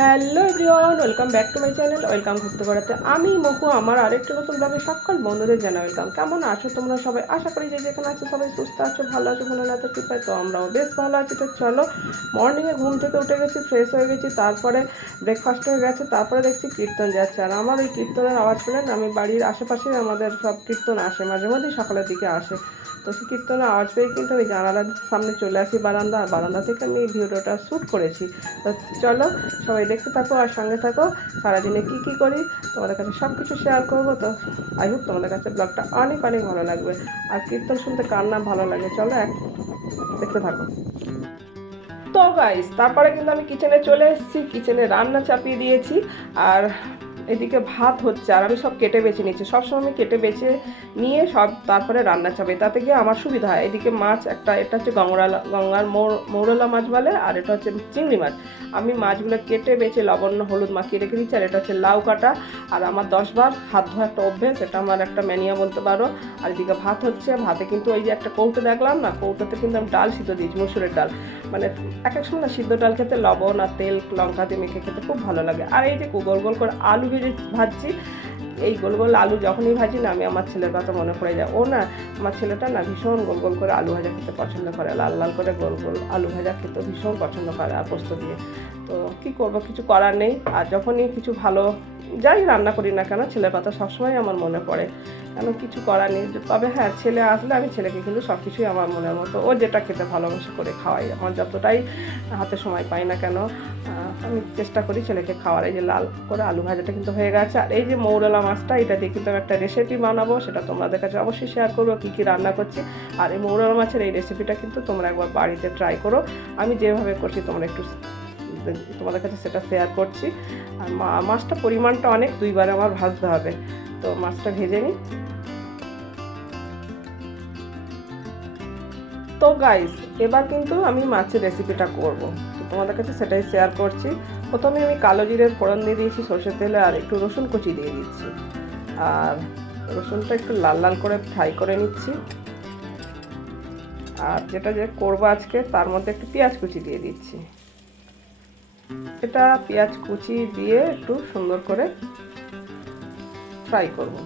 Hello everyone, welcome back to my channel, welcome ঘুরতে করাতে আমি মহু, আমার আরেকটা নতুন ব্লগে সকল বন্ধুদের জানা ওয়েলকাম কেমন আছো তোমরা সবাই? আশা করি যে যেখানে আছো সবাই সুস্থ আছো, ভালো আছো ভালো না তো কৃপায়। তো আমরাও বেশ ভালো আছি। তো চলো মর্নিংয়ে ঘুম থেকে উঠে গেছি ফ্রেশ হয়ে গেছি, তারপরে ব্রেকফাস্ট হয়ে গেছে, তারপরে দেখছি কীর্তন যাচ্ছে। আর আমার ওই কীর্তনের আওয়াজ পেলেন, আমি বাড়ির আশেপাশে আমাদের সব কীর্তন আসে, মাঝে মধ্যেই সকালের দিকে আসে। তো সেই কীর্তনের আওয়াজ পেয়ে কিন্তু আমি জানালার সামনে চলে আসি বারান্দা, আর বারান্দা থেকে আমি ভিডিওটা শ্যুট করেছি। তো চলো, সবাই দেখতে থাকো আর সঙ্গে থাকো। সারাদিনে কী কী করি? তোমাদের কাছে সব কিছু শেয়ার করব তো। আই হোপ তোমাদের কাছে ব্লগটা অনেক অনেক ভালো লাগবে। আর কীর্তন শুনতে কার না ভালো লাগে? চলো এক, দেখতে থাকো। তো গাইস তারপরে কিন্তু আমি কিচেনে চলে এসেছি। কিচেনে রান্না চাপিয়ে দিয়েছি। আর এদিকে ভাত হচ্ছে আর আমি সব কেটে বেছে নিচ্ছি সবসময় আমি কেটে বেছে নিয়ে সব তারপরে রান্না চাপাই। তাতে গিয়ে আমার সুবিধা হয়। এদিকে মাছ একটা, এটা হচ্ছে গঙ্গরালা গঙ্গার মৌরলা মাছ বলে আর এটা হচ্ছে চিংড়ি মাছ। আমি মাছগুলো কেটে বেছে লবণ, হলুদ মাখিয়ে রেখে দিচ্ছি আর এটা হচ্ছে লাউ কাটা। আর আমার দশ বার হাত ধোয়া একটা অভ্যেস, এটা আমার একটা ম্যানিয়া বলতে পারো। আর এদিকে ভাত হচ্ছে, ভাতে কিন্তু ওই যে একটা কৌটো দেখলাম না, কৌটোতে কিন্তু আমি ডাল সিদ্ধ দিয়েছি, মসুরের ডাল। মানে এক এক সময় না সিদ্ধ ডাল খেতে লবণ আর তেল, লঙ্কা দিয়ে মেখে খেতে খুব ভালো লাগে। আর এই যে গোল গোল করে আলু ভাজছি। এই গোল গোল আলু যখনই ভাজি না, আমি আমার ছেলের কথা মনে পড়ে যায়। ও না, আমার ছেলেটা না ভীষণ গোল গোল করে আলু ভাজা খেতে পছন্দ করে। লাল লাল করে গোল গোল আলু ভাজা খেতে ভীষণ পছন্দ করে আর পোস্ত দিয়ে। তো কী করব, কিছু করার নেই। আর যখনই কিছু ভালো যাই রান্না করি না কেন, ছেলের কথা সবসময় আমার মনে পড়ে। কেন কিছু করার নেই, তবে হ্যাঁ ছেলে আসলে আমি ছেলেকে কিন্তু সব কিছুই আমার মনের মতো, ও যেটা খেতে ভালোবাসে করে খাওয়াই। আমার যতটাই হাতে সময় পাই না কেন আমি চেষ্টা করি ছেলেকে খাওয়ার। এই যে লাল করে আলু ভাজাটা কিন্তু হয়ে গেছে, আর এই যে মৌরলা মাছটা, এটা দিয়ে কিন্তু আমি একটা রেসিপি বানাবো, সেটা তোমাদের কাছে অবশ্যই শেয়ার করব, কী কী রান্না করছি। আর এই মৌরলা মাছের এই রেসিপিটা কিন্তু তোমরা একবার বাড়িতে ট্রাই করো। আমি যেভাবে করছি, তোমরা একটু তোমাদের কাছে সেটা শেয়ার করছি। আর মাছটা পরিমাণটা অনেক, দুইবার আমার ভাজতে হবে। তো মাছটা ভেজে নিই। তো গাইস এবার কিন্তু আমি মাছের রেসিপিটা করব। তো তোমাদের কাছে সেটাই শেয়ার করছি। প্রথমে আমি কালো জিরের ফোড়ন দিয়ে দিয়েছি, সর্ষের তেলে, আর একটু রসুন কুচি দিয়ে দিচ্ছি। আর রসুনটা একটু লাল লাল করে ফ্রাই করে নিচ্ছি। আর যেটা যে করব আজকে, তার মধ্যে একটু পেঁয়াজ কুচি দিয়ে দিচ্ছি। এটা পেঁয়াজ কুচি দিয়ে একটু সুন্দর করে ফ্রাই করব।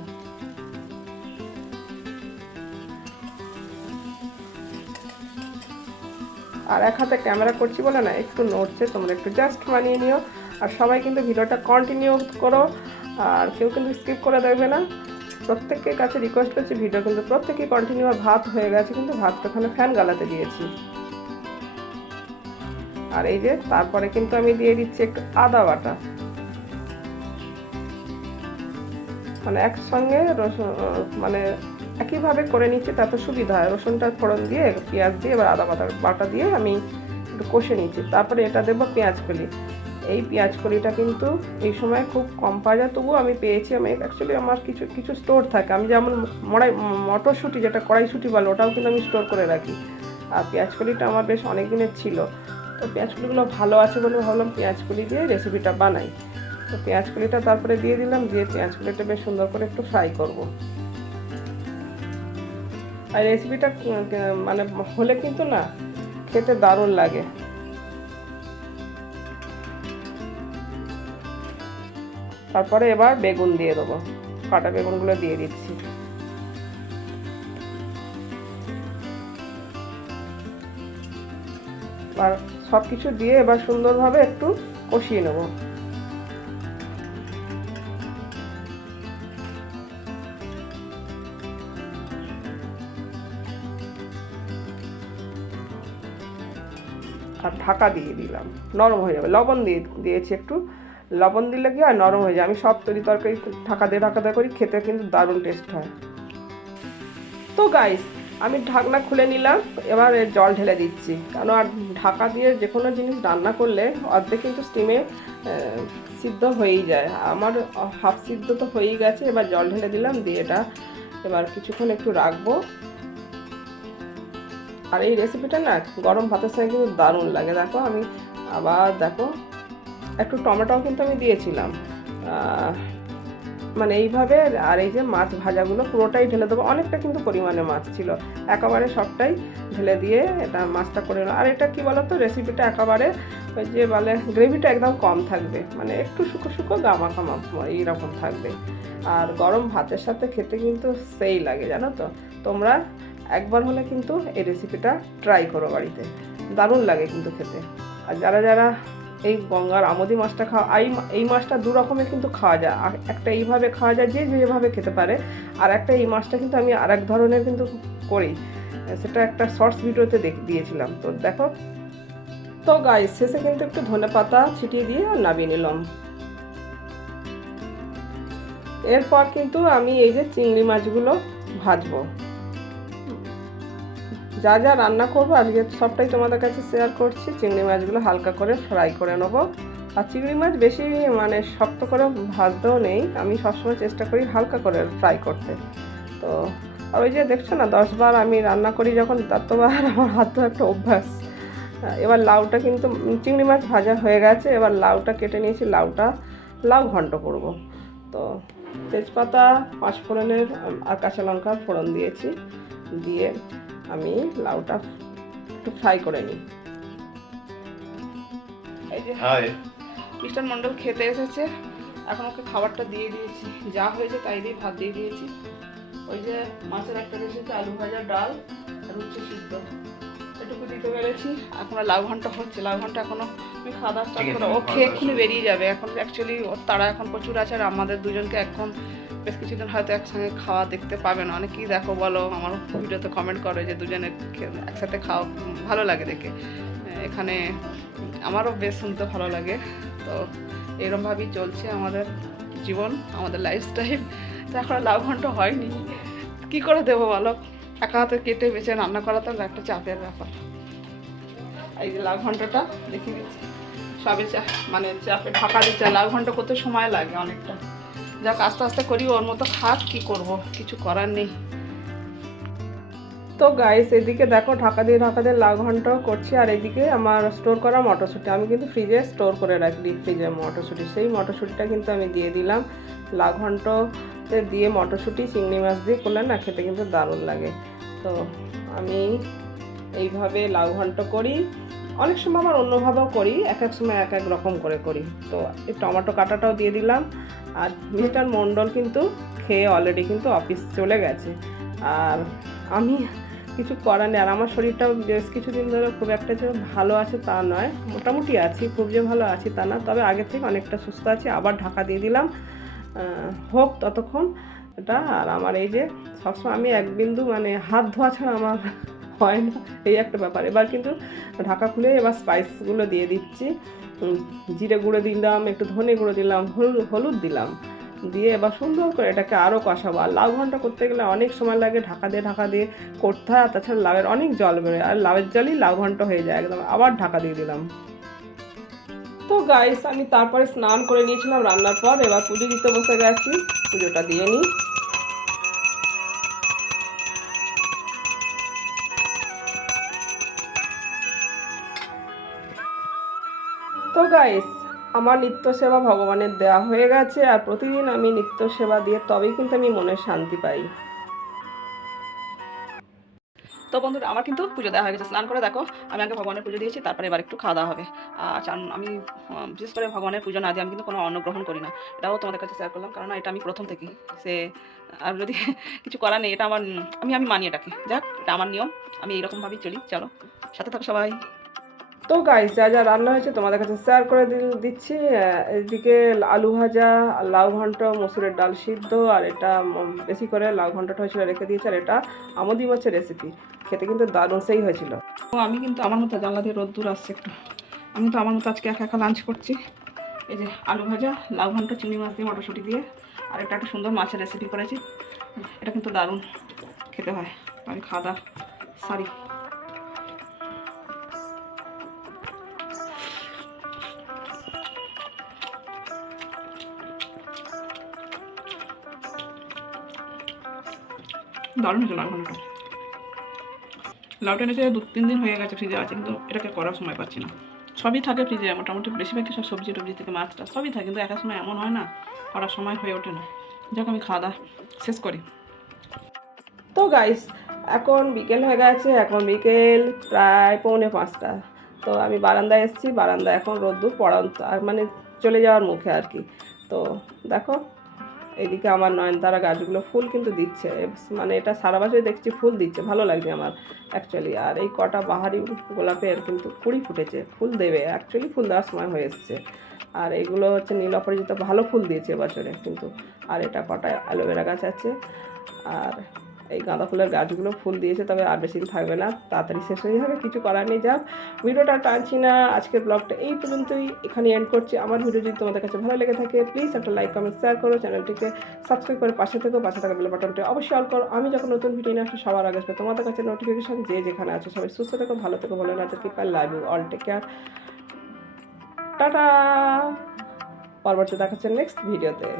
আর এক হাতে ক্যামেরা করছি বলে না, একটু নড়ছে, তোমরা একটু জাস্ট মানিয়ে নিও। আর সবাই কিন্তু ভিডিওটা কন্টিনিউ করো, আর কেউ কিন্তু স্কিপ করে দেখবে না। প্রত্যেকের কাছে রিকোয়েস্ট করছি ভিডিও কিন্তু প্রত্যেকেই কন্টিনিউ ভাত হয়ে গেছে, কিন্তু ভাতটা ওখানে ফ্যান গালাতে দিয়েছি। আর এই যে তারপরে কিন্তু আমি দিয়ে দিচ্ছি একটু আদা বাটা। মানে একসঙ্গে রসুন মানে একইভাবে করে নিচ্ছি, তাতে সুবিধা হয়। রসুনটা ফোড়ন দিয়ে, পেঁয়াজ দিয়ে, এবার আদা বাটা বাটা দিয়ে আমি একটু কষে নিচ্ছি। তারপরে এটা দেবো পেঁয়াজ কলি। এই পেঁয়াজ কলিটা কিন্তু এই সময় খুব কম পাওয়া যায়, তবুও আমি পেয়েছি। আমি অ্যাকচুয়ালি আমার কিছু কিছু স্টোর থাকে। আমি যেমন মড়াই, মটরশুঁটি যেটা কড়াইশুঁটি বলো, ওটাও কিন্তু আমি স্টোর করে রাখি। আর পেঁয়াজ কলিটা আমার বেশ অনেক দিনের ছিল। তো পেঁয়াজকলিগুলো ভালো আছে বলে ভাবলাম পেঁয়াজকলি দিয়ে রেসিপিটা বানাই। তো পেঁয়াজকলিটা তারপরে দিয়ে দিলাম, দিয়ে পেঁয়াজকলিটা বেশ সুন্দর করে একটু ফ্রাই করব। আর রেসিপিটা মানে হলে কিন্তু না খেতে দারুণ লাগে। তারপরে এবার বেগুন দিয়ে দেবো, কাটা বেগুনগুলো দিয়ে দিচ্ছি। আর সব কিছু দিয়ে এবার সুন্দরভাবে একটু কষিয়ে নেব। আর ঢাকা দিয়ে দিলাম। নরম হয়ে যাবে। লবণ দিয়ে দিয়েছি একটু। লবণ দিলে কি আর নরম হয়ে যায়। আমি সব তরি তরকারি ঢাকা দিয়ে ঢাকা দিয়ে করি, খেতে কিন্তু দারুণ টেস্ট হয়। তো গাইস আমি ঢাকনা খুলে নিলাম, এবার জল ঢেলে দিচ্ছি। কেন আর ঢাকা দিয়ে যে কোনো জিনিস রান্না করলে অর্ধেক কিন্তু স্টিমে সিদ্ধ হয়েই যায়। আমার হাফ সিদ্ধ তো হয়েই গেছে, এবার জল ঢেলে দিলাম, দিয়ে এটা এবার কিছুক্ষণ একটু রাখব। আর এই রেসিপিটা না, গরম ভাতের সঙ্গে কিন্তু দারুণ লাগে। দেখো আমি আবার, দেখো, একটু টমেটোও কিন্তু আমি দিয়েছিলাম। মানে এইভাবে আর এই যে মাছ ভাজাগুলো পুরোটাই ঢেলে দেবো। অনেকটা কিন্তু পরিমাণে মাছ ছিল। একেবারে সবটাই ঢেলে দিয়ে এটা মাছটা করে আর এটা কি বলতো? রেসিপিটা একেবারে ওই যে বলে গ্রেভিটা একদম কম থাকবে। মানে একটু শুকো শুকো, গামা খামা এইরকম থাকবে। আর গরম ভাতের সাথে খেতে কিন্তু সেই লাগে, জানো তো? তোমরা একবার হলে কিন্তু এই রেসিপিটা ট্রাই করো বাড়িতে। দারুণ লাগে কিন্তু খেতে। আর যারা যারা এই গঙ্গার আমদি মাছটা খাওয়া এই এই মাছটা দু রকমের কিন্তু খাওয়া যায়। একটা এইভাবে খাওয়া যায় যে যেভাবে খেতে পারে। আর একটা এই মাছটা কিন্তু আমি আর এক ধরনের কিন্তু করি। সেটা একটা শর্টস ভিডিওতে দেখ, দিয়েছিলাম। তো দেখো। তো গাই শেষে কিন্তু একটু ধনে পাতা ছিটিয়ে দিয়ে আর নামিয়ে নিলাম। এরপর কিন্তু আমি এই যে চিংড়ি মাছগুলো ভাজবো। যা যা রান্না করব, আজকে সবটাই তোমাদের কাছে শেয়ার করছি। চিংড়ি মাছগুলো হালকা করে ফ্রাই করে নেব। আর চিংড়ি মাছ বেশি মানে শক্ত করে ভাজতেও নেই। আমি সবসময় চেষ্টা করি হালকা করে ফ্রাই করতে। তো, আর ওই যে দেখছ না দশবার আমি রান্না করি যখন ততবার আমার হাত ধোয়া একটা অভ্যাস। এবার লাউটা কিন্তু চিংড়ি মাছ ভাজা হয়ে গেছে, এবার লাউটা কেটে নিয়েছি, লাউটা লাউ ঘন্ট করব। তো, তেজপাতা, পাঁচফোড়নের আর কাঁচা লঙ্কা ফোড়ন দিয়েছি। দিয়ে আমি লাউটা একটু ফ্রাই করে নিই। এই যে মিস্টার মণ্ডল খেতে এসেছে এখন ওকে খাবারটা দিয়ে দিয়েছি। যা হয়েছে তাই দিয়ে ভাত দিয়ে দিয়েছি। ওই যে মাছের একটা রেসিপি আলু ভাজা ডাল আর উচ্ছে সিদ্ধ। এটুকু দিতে পেরেছি। এখন লাউ ঘণ্টা হচ্ছে লাউ ঘণ্টা এখনও আমি খাওয়া দাওয়া স্টার্ট ও খেয়ে। এক্ষুনি বেরিয়ে যাবে। এখন অ্যাকচুয়ালি ওর তারা এখন প্রচুর আছে আর আমাদের দুজনকে এখন বেশ কিছুদিন হয়তো একসঙ্গে খাওয়া দেখতে পাবে না। অনেকেই দেখো বলো, আমার ভিডিওতে কমেন্ট করে যে দুজনে একসাথে খাওয়া ভালো লাগে দেখে। এখানে আমারও বেশ শুনতে ভালো লাগে। তো এরমভাবেই চলছে আমাদের জীবন, আমাদের লাইফস্টাইল তো এখন আর লাভ ঘণ্টা হয়নি। কী করে দেবো বলো? একা হাতে কেটে বেছে রান্না করা তো একটা চাপের ব্যাপার। এই যে লাভ ঘন্টাটা দিচ্ছি। সবে চা মানে চাপে ঢাকা দিচ্ছে। লাভ ঘণ্টা করতে সময় লাগে অনেকটা। যাক, আস্তে আস্তে করি, ওর মতো খাক কী করব? কিছু করার নেই। তো গাইস এদিকে দেখো, ঢাকা দিয়ে ঢাকা দিয়ে লাউ ঘন্ট করছি, আর এদিকে আমার স্টোর করা মটরশুঁটি। আমি কিন্তু ফ্রিজে স্টোর করে রাখি ফ্রিজে মটরশুঁটি। সেই মটরশুঁটিটা কিন্তু আমি দিয়ে দিলাম। লাউ ঘন্টতে দিয়ে মটরশুঁটি, চিংড়ি মাছ দিয়ে করলে না খেতে কিন্তু দারুণ লাগে। তো আমি এইভাবে লাউ ঘন্ট করি। অনেক সময় আমার অন্যভাবেও করি, এক এক সময় এক এক রকম করে করি। তো এই টমেটো কাটাটাও দিয়ে দিলাম। আর মিস্টার মণ্ডল কিন্তু খেয়ে অলরেডি কিন্তু অফিস চলে গেছে। আর আমি কিছু করার নেই, আর আমার শরীরটাও বেশ কিছুদিন ধরে খুব একটা যে ভালো আছে তা নয়। মোটামুটি আছি, খুব যে ভালো আছি তা না, তবে আগের থেকে অনেকটা সুস্থ আছি, আবার ঢাকা দিয়ে দিলাম। হোক ততক্ষণ এটা, আর আমার এই যে সবসময় আমি এক বিন্দু মানে হাত ধোয়া ছাড়া আমার হয় না, এই একটা ব্যাপার। এবার কিন্তু ঢাকা খুলে এবার স্পাইসগুলো দিয়ে দিচ্ছি। জিরে গুঁড়ো দিলাম, একটু ধনে গুঁড়ো দিলাম, হলুদ হলুদ দিলাম। দিয়ে এবার সুন্দর করে এটাকে আরও কষাবো। আর লাউ ঘণ্টা করতে গেলে অনেক সময় লাগে ঢাকা দিয়ে ঢাকা দিয়ে করতে হয়, আর তাছাড়া লাউয়ের অনেক জল বেরোয়, আর লাউয়ের জলই লাউ ঘণ্টা হয়ে যায় একদম। আবার ঢাকা দিয়ে দিলাম। তো গাইস আমি তারপরে স্নান করে নিয়েছিলাম, রান্নার পর এবার পুজো দিতে বসে গেছি, পুজোটা দিয়ে নিই। তো গাইস আমার নিত্য সেবা ভগবানের দেওয়া হয়ে গেছে আর প্রতিদিন আমি নিত্য সেবা দিয়ে তবেই কিন্তু আমি মনে শান্তি পাই। তো বন্ধুরা, আমার কিন্তু পুজো দেওয়া হয়ে গেছে। স্নান করে দেখো, আমি আগে ভগবানের পুজো দিয়েছি, তারপরে এবার একটু খাওয়া দাওয়া হবে। আর আমি বিশেষ করে ভগবানের পুজো না দিয়ে আমি কিন্তু কোনো অন্ন গ্রহণ করি না। এটাও তোমাদের কাছে শেয়ার করলাম কারণ এটা আমি প্রথম থেকেই। সে, আর যদি কিছু করার নেই, এটা আমার, আমি আমি মানি এটাকে। যাক, এটা আমার নিয়ম, আমি এইরকমভাবেই চলি। চলো, সাথে থাকো সবাই। তো গাইস যা যা রান্না হয়েছে তোমাদের কাছে শেয়ার করে দিচ্ছি। এদিকে আলু ভাজা, লাউ ঘন্ট, মসুরের ডাল সিদ্ধ, আর এটা বেশি করে লাউ ঘন্টটা হয়েছিল রেখে দিয়েছে, আর এটা আমদি মাছের রেসিপি খেতে কিন্তু দারুণ, সেই হয়েছিল। আমি কিন্তু আমার মতো জানলা দিয়ে রোদ্দুর আসছে একটু। আমি তো আমার মতো আজকে একা একা লাঞ্চ করছি। এই যে আলু ভাজা, লাউ ঘন্ট, চিংড়ি মাছ দিয়ে মটরশুঁটি দিয়ে, আর এটা একটা সুন্দর মাছের রেসিপি করেছি। এটা কিন্তু দারুণ খেতে হয়। আমি খাওয়া দাওয়া সারি। দারুণ হয়েছে ঘন্টটা লাউটা এনেছে দু তিন দিন হয়ে গেছে ফ্রিজে আছে, কিন্তু এটাকে করার সময় পাচ্ছি না। সবই থাকে ফ্রিজে মোটামুটি বেশিরভাগই সব সবজি টবজি থেকে মাছটা সবই থাকে, কিন্তু একা সময় এমন হয় না, করার সময় হয়ে ওঠে না। যখন আমি খাওয়া দাওয়া শেষ করি। তো গাইস এখন বিকেল হয়ে গেছে, এখন বিকেল প্রায় পৌনে পাঁচটা। তো আমি বারান্দায় এসেছি, বারান্দা এখন রোদ্দুর পড়ান মানে চলে যাওয়ার মুখে আর কি। তো দেখো এদিকে আমার নয়নতারা গাছগুলো ফুল কিন্তু দিচ্ছে। মানে এটা সারা বছরই দেখছি ফুল দিচ্ছে, ভালো লাগছে আমার অ্যাকচুয়ালি আর এই কটা বাহারি গোলাপের কিন্তু কুড়ি ফুটেছে, ফুল দেবে। অ্যাকচুয়ালি ফুল দেওয়ার সময় হয়ে এসছে। আর এগুলো হচ্ছে নীল অপরিচিত ভালো ফুল দিয়েছে এবছরে কিন্তু। আর এটা কটা অ্যালোভেরা গাছ আছে। আর এই গাঁদা ফুলের গাছগুলো ফুল দিয়েছে, তবে আর বেশি দিন থাকবে না, তাড়াতাড়ি শেষ হয়ে যাবে, কিছু করার নেই, যাক। ভিডিওটা টানছি না, আজকের ব্লগটা এই পর্যন্তই, এখানে এন্ড করছি। আমার ভিডিও যদি তোমাদের কাছে ভালো লেগে থাকে প্লিজ একটা লাইক কমেন্ট শেয়ার করো, চ্যানেলটিকে সাবস্ক্রাইব করে পাশে থেকো, পাশে থাকা বেল বাটনটি অবশ্যই অল করো। আমি যখন নতুন ভিডিও নিয়ে আসব সবার আগে আসবে তোমাদের কাছে নোটিফিকেশন যে যেখানে আছে, সবাই সুস্থ থেকো, ভালো থেকো ভালো না কি পাই live all take care tata! পরবর্তী দেখাচ্ছে নেক্সট ভিডিওতে